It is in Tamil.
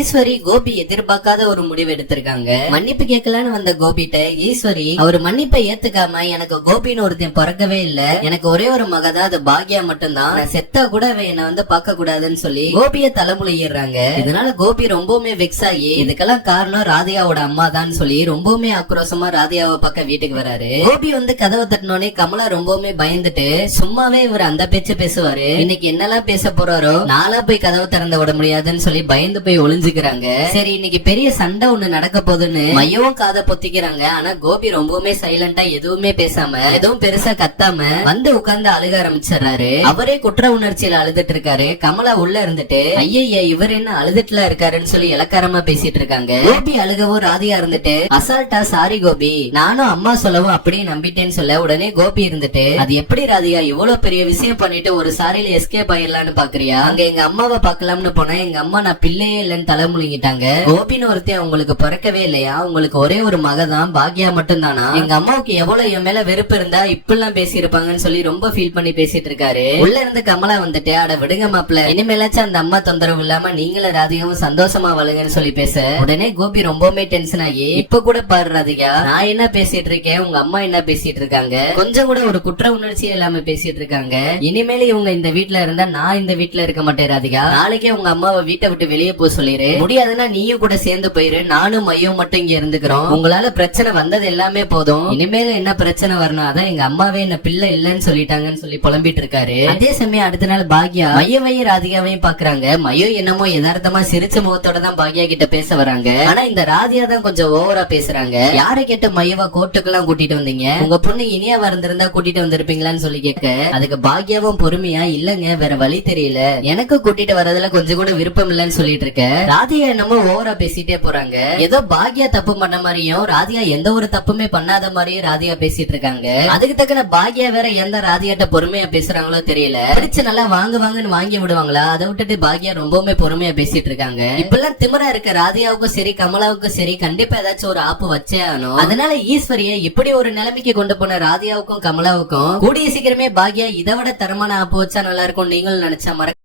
ஈஸ்வரி கோபி எதிர்பார்க்காத ஒரு முடிவு எடுத்திருக்காங்க. மன்னிப்பு கேட்கலான்னு வந்த கோபிட்ட ஈஸ்வரி அவர் மன்னிப்பை ஏத்துக்காம எனக்கு கோபின்னு ஒருத்தன் பிறக்கவே இல்ல, எனக்கு ஒரே ஒரு மகதான், அது பாக்யா மட்டும்தான், நான் செத்தா கூட என்ன வந்து பார்க்க கூடாதுன்னு சொல்லி கோபிய தலைமுறையிடுறாங்க. இதனால கோபி ரொம்பவுமே வெக்ஸ் ஆகி இதுக்கெல்லாம் காரணம் ராதிகாவோட அம்மா தான் சொல்லி ரொம்பவுமே ஆக்ரோஷமா ராதிகாவை பக்கம் வீட்டுக்கு வராரு. கோபி வந்து கதவை தட்டினோடனே கமலா ரொம்பவுமே பயந்துட்டு சும்மாவே இவர் அந்த பேச்சு பேசுவாரு, இன்னைக்கு என்னெல்லாம் பேச போறாரோ நாளா போய் கதவை திறந்து விட முடியாதுன்னு சொல்லி பயந்து போய் ஒளிஞ்சுக்கிறாங்க. சரி இன்னைக்கு பெரிய சண்டை ஒண்ணு நடக்க போகுதுன்னு மையவும் காதை பொத்திக்கிறாங்க. ஆனா கோபி ரொம்பவுமே சைலண்டா எதுவுமே பேசாம எதுவும் பெருசா கத்தாம வந்து உட்கார்ந்து அழுக ஆரம்பிச்சிடறாரு. அவரே குற்ற உணர்ச்சியில அழுதுட்டு இருக்காரு. கமலா உள்ள இருந்துட்டு ஐயா இவர் என்ன அழுதுட்டுல இருக்காருன்னு சொல்லி இலக்காரமா பேசிட்டு இருக்காங்க. கோபி அழுகவும் ராதிகா இருந்துட்டு அசால்ட்டா சாரி கோபி, நானும் அம்மா சொல்லவும் அப்படியே நம்பிட்டேன்னு சொல்ல உடனே கோபி இருந்துட்டு அது எப்படி ராதிகா இவ்வளவு பெரிய விஷயம் பண்ணிட்டு ஒரு சாரியில எஸ்கேப் ஆயிடலான்னு பாக்குறியா, அங்க எங்க அம்மாவை பாக்கலாம்னு போனா எங்க அம்மா நான் பிள்ளையே இல்லன்னு தலைமுழுங்கிட்டாங்க. கோபின்னு ஒருத்தன் உங்களுக்கு பிறக்கவே இல்லையா, உங்களுக்கு ஒரே ஒரு மகதான் பாக்யா மட்டும் தானா, எங்க அம்மாவுக்கு எவ்வளவு என் மேல வெறுப்பு இருந்தா இப்பெல்லாம் பேசி இருப்பாங்கன்னு சொல்லி ரொம்ப ஃபீல் பண்ணி பேசிட்டு இருக்காரு. உள்ள இருந்து கமலா வந்துட்டு அட விடுங்க மாப்பிள்ள, இனிமேலாச்சும் அந்த அம்மா தொந்தரவு இல்லாம நீங்களும் ராதிகாவும் சந்தோஷமா வழுங்கன்னு சொல்லி பேச உடனே கோபி ரொம்பவுமே டென்ஷன் ஆகி இப்ப கூட பாரு ராதிகா நான் என்ன பேசிட்டு இருக்கேன், உங்க அம்மா என்ன பேசிட்டு இருக்காங்க, கொஞ்சம் கூட ஒரு குற்ற உணர்ச்சியே இல்லாம பேசிட்டு இருக்காங்க, இனிமேல இவங்க இந்த வீட்டுல இருந்தா நான் இந்த வீட்டுல இருக்க மாட்டேன் ராதிகா, நாளைக்கே உங்க அம்மாவை வீட்டை விட்டு வெளியே போக சொல்லிரு, முடியாதுன்னா நீயும் கூட சேர்ந்து போயிரு, நானும் மையம் மட்டும் இங்க இருந்துக்கிறோம், உங்களால பிரச்சனை வந்தது எல்லாமே போதும், இனிமேல என்ன பிரச்சனை வரணும், அதான் எங்க அம்மாவே என்ன பிள்ளை இல்லன்னு சொல்லிட்டாங்கன்னு சொல்லி புலம்பிட்டு இருக்காரு. அதே சமயம் அடுத்த நாள் பாக்யா மையவையும் ராதிகாவையும் பாக்குறாங்க. மையம் என்னமோ யதார்த்தமா சிரிச்ச முகத்தோட தான் பாக்யா கிட்ட பேச வராங்க. ஆனா இந்த ராதிகா தான் கொஞ்சம் ஓவரா பேசுறாங்க. யாரை கேட்டு மையவா கோர்ட்டுக்கெல்லாம் கூட்டிட்டு வந்தீங்க, உங்க பொண்ணு இனியா வந்திருந்தா கூட்டிட்டு வந்திருப்பீங்களான்னு சொல்லி கேட்க அதுக்கு பாக்யாவும் பொறுமையா இல்லங்க வேற வழி தெரியல, எனக்கு கூட்டிட்டு வரதுல கொஞ்சம் கூட விருப்பம் இல்லன்னு சொல்லிட்டு இருக்க. ராதிகா என்னமோ ஓவரா பேசிட்டே போறாங்க. ஏதோ பாக்யா தப்பு பண்ண மாதிரியும் ராதிகா எந்த ஒரு தப்புமே பண்ணாத மாதிரியும் ராதிகா பேசிட்டு இருக்காங்க. அதுக்கு தக்கன பாக்யா வேற எந்த ராதிகாட்ட பொறுமையா பேசுறாங்களோ தெரியல. படிச்சு நல்லா வாங்குன்னு வாங்கி விடுவாங்களா, அதை விட்டுட்டு பாக்யா ரொம்பவுமே பொறுமையா பேசிட்டு இருக்காங்க. இப்பெல்லாம் திமிரா இருக்க ராதிகாவுக்கும் சரி கமலாவுக்கும் சரி கண்டிப்பா ஏதாச்சும் ஒரு ஆப்பு வச்சே ஆகணும். அதனால ஈஸ்வரிய இப்படி ஒரு நிலைமைக்கு கொண்டு போன ராதிகாவுக்கும் கமலாவுக்கும் கூடிய சீக்கிரமே பாக்யா இதை விட தரமான ஆப்பு வச்சா நல்லா இருக்கும் நீங்களும் நினைச்சா மறக்க